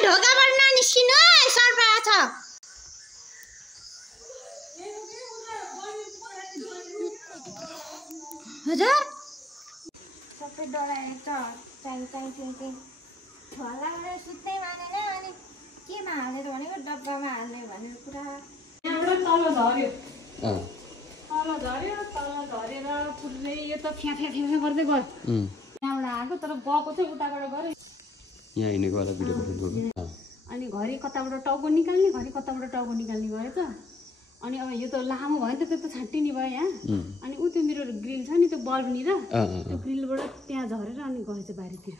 ढोकाबाट ननिस्किनु सर्प आछ। हजुर सबै डराएर चाहिँ छोरालाई सुत्नै मानेन अनि केमा हालेर भनेको डब्बामा हाल्ने भनेर पुरा यहाँबाट तल झर्यो तल झरेर पुरै यो त फ्या गर्दै गयो। त्यहाँबाट आएको तर गएको चाहिँ उताबाट गऱ्यो यहाँ हिँडेको वाला भिडियो पठाउनु। अनि घरि कताबाट टाउको निकाल्ने घरि कताबाट टाउको निकाल्ने गरेछ। अनि अब यो त लामो भयो नि त त्यो त छाट्टिने भयो यहाँ। अनि ऊ त्यो मेरो ग्रिल छ नि त्यो बल्बनिर त्यो ग्रिलबाट त्यहाँ झरेर अनि गएछ बारीतिर।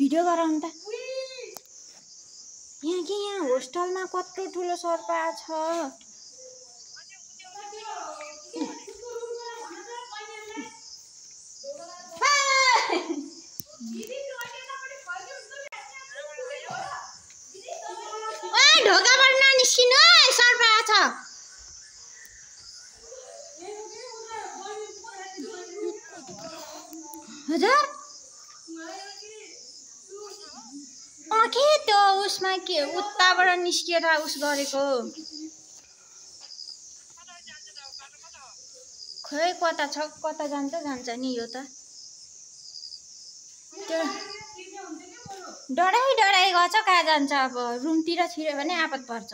भिडियो गराउनु त यहाँ के यहाँ होस्टेलमा कत्रो ठुलो सर्प छ। ढोकाबाट ननिस्किनु सर्प छ। हजुर के त्यो उसमा के उताबाट निस्किएर उस गरेको खै कता छ कता जान्छ नि यो त त्यो डराइ गछ कहाँ जान्छ। अब रुमतिर छिर्यो भने आपत पर्छ।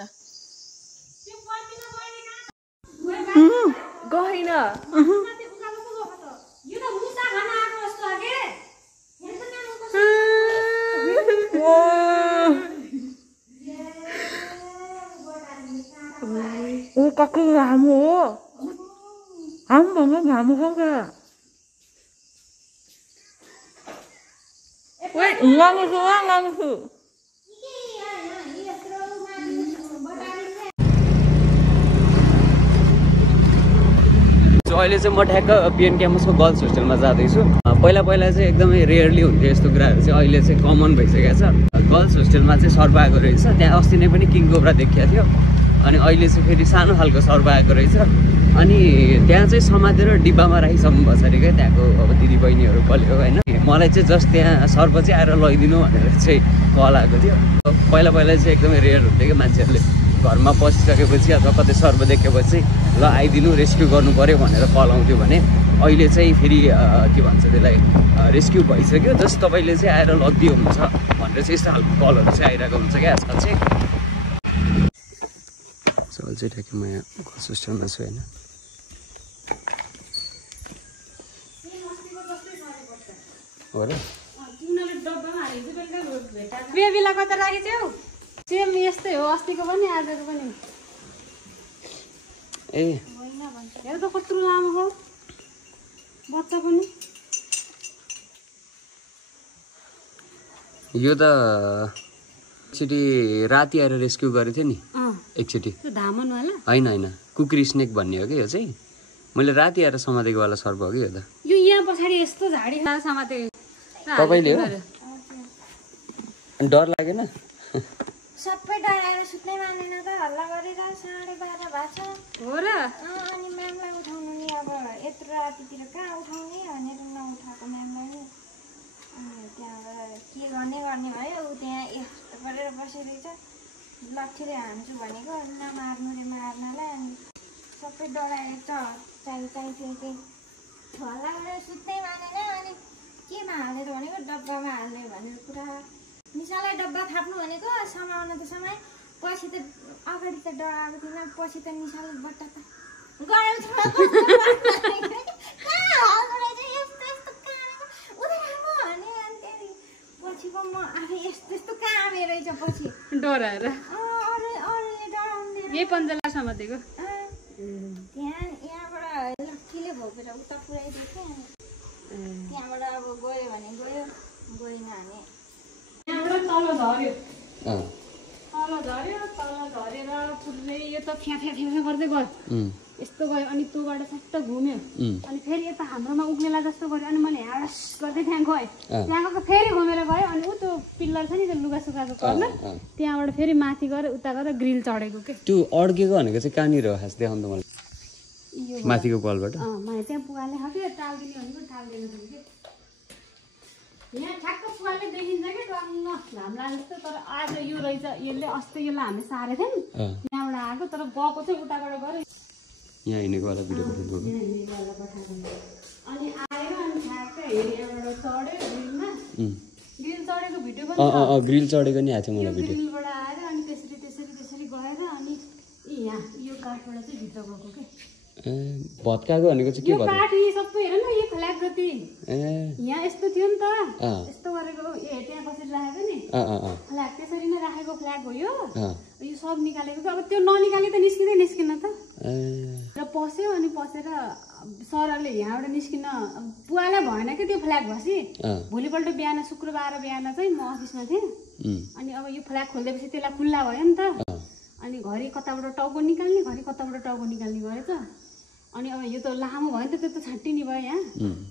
गएन 오, 깎으면 아무. 아무 먹으면 아무 하게. 왜, 응강수. अहिले चाहिँ म ठ्याक्क पिएन क्याम्पसको गर्ल्स होस्टेलमा जाँदैछु। पहिला चाहिँ एकदमै रेयरली हुन्थ्यो यस्तो कुराहरू चाहिँ, अहिले चाहिँ कमन भइसकेको छ। गर्ल्स होस्टेलमा चाहिँ सर्प आएको रहेछ। त्यहाँ अस्ति नै पनि किङ कोब्रा देखिएको थियो। अनि अहिले चाहिँ फेरि सानो खालको सर्प आएको रहेछ। अनि त्यहाँ चाहिँ समातेर डिब्बामा राखिसक्नु भएको छ अरे क्या त्यहाँको अब दिदी बहिनीहरू पल्यो होइन। मलाई चाहिँ जस्ट त्यहाँ सर्प चाहिँ आएर लैदिनु भनेर चाहिँ कल आएको थियो। पहिला चाहिँ एकदमै रेयर हुन्थ्यो क्या मान्छेहरूले घरमा पसिसकेपछि अथवा कतै सर्प देखेपछि ल आइदिनु रेस्क्यु गर्नु पऱ्यो भनेर कल आउँथ्यो भने अहिले चाहिँ फेरि के भन्छ त्यसलाई रेस्क्यु भइसक्यो जस्ट तपाईँले चाहिँ आएर लगिदियो हुन्छ भनेर चाहिँ यस्तो खालको कलहरू चाहिँ आइरहेको हुन्छ क्या आजकल चाहिँ। चल चाहिँ ठ्याक्कै म यहाँ गर्ल्स होस्टेलमा छु होइन। हो र बेबीलाई कता राखेछौ? सेम यस्तै हो अस्तिको पनि आजको पनि। ए हेर त कत्रो लामो हो बच्चा पनि। यो त एकचोटि राति आएर रेस्क्यु गरेको थियो नि एकचोटि। धामनवाला होइन कुक्री स्नेक भन्ने हो कि यो चाहिँ। मैले राति आएर समातेको वाला सर्प हो कि यो त। यो यहाँ पछाडि यस्तो झाडी समातेको तपाईँले हो? डर लागेन? सबै डराएर सुत्नै मानेन त हल्ला गरेर 12:30 भएको छ हो र। अनि म्यामलाई उठाउनु नि अब यत्रो रातितिर कहाँ उठाउने भनेर नउठाएको म्यामलाई नि। अनि त्यहाँबाट के गर्ने भयो ऊ त्यहाँ यस्तो गरेर बसिरहेछ। लक्ष्यले हान्छु भनेको नमार्नु रे मार्नलाई। अनि सबै डराएर चाहिँ हल्ला गरेर सुत्नै मानेन अनि केमा हालेर भनेको डब्बामा हाल्ने भनेर पुरा निशालाई डब्बा थाप्नु भनेको समाउन त समाए पछि त अगाडि त डराएको थिएन पछि त निशाले बट्टा त पछिको म आफै यस्तो कामे रहेछ पछि डराएर डराउँदै यही पन्जला समातेको। यहाँबाट लक्कीले भोगेर उता पुऱ्याइदिएको त्यहाँबाट अब गयो भने गयो गएन भने यहाँबाट तल झर्यो तल झरेर पुरै यो त फ्या गर्दै गयो। यस्तो गयो अनि त्योबाट सट्ट घुम्यो अनि फेरि यता हाम्रोमा उक्लेला जस्तो गर्यो अनि मैले ह्याडस गर्दै त्यहाँ गएँ त्यहाँ गएको फेरि घुमेर गयो अनि ऊ त्यो पिल्लर छ नि त्यो लुगा सुकाएको कर्नर त्यहाँबाट फेरि माथि गएर उता गएर ग्रिल चढेको के त्यो अड्केको भनेको चाहिँ कहाँनिर हो खास देखाउनु त मलाई माथिको बलबाट मैले त्यहाँ पुगाले खायो टाल्दिने भनेको टाल्दैन थियो कि यहाँ ठ्याक्क पुगाले देखिन्छ कि टङ्ग घाम लाग्यो जस्तो तर आज यो रहेछ यसले अस्ति यसलाई हामीले सारेको थियौँ नि त्यहाँबाट आएको तर गएको चाहिँ उताबाट गऱ्यो यहाँ हिँडेको वाला भिडियो अनि आएर अनि ठ्याक्क हेरि यहाँबाट चढ्यो ग्रिलमा ग्रिल चढेको भिडियो पनि ग्रिल चढेको नि आएको थियो मलाई भिडियो ग्रिलबाट आएर अनि त्यसरी गएर अनि यहाँ यो काठबाट चाहिँ भित्र गएको के भत्काएको भनेको चाहिँ के यो काठ यी सबै हेर न यो फ्ल्याग जति यहाँ यस्तो थियो नि त यस्तो गरेको त्यहाँ कसरी राखेको नि फ्ल्याग त्यसरी नै राखेको फ्ल्याग हो यो सब निकालेको अब त्यो ननिकाले त निस्किन त र पस्यो अनि पसेर सरले यहाँबाट निस्किन पुवाले भएन कि त्यो फ्ल्याग भएपछि भोलिपल्ट बिहान शुक्रबार बिहान चाहिँ म अफिसमा थिएँ अनि अब यो फ्ल्याग खोलिदिएपछि त्यसलाई खुल्ला भयो नि त अनि घरि कताबाट टाउको निकाल्ने गरेछ अनि अब यो त लामो भयो नि त त्यो त छाट्टिने भयो यहाँ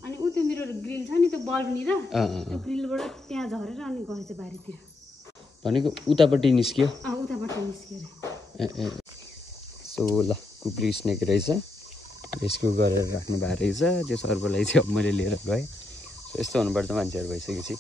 अनि ऊ त्यो मेरो ग्रिल छ नि त्यो बल्बनिर त्यो ग्रिलबाट त्यहाँ झरेर अनि गएछ बारीतिर भनेको उतापट्टि निस्कियो उताबाट निस्क्यो ए सो ल कुप्ली स्नेक रहेछ रेस्क्यु गरेर राख्नु भएको रहेछ त्यो सर्पलाई चाहिँ अब मैले लिएर गएँ सो यस्तो हुनुपर्छ मान्छेहरू भइसकेपछि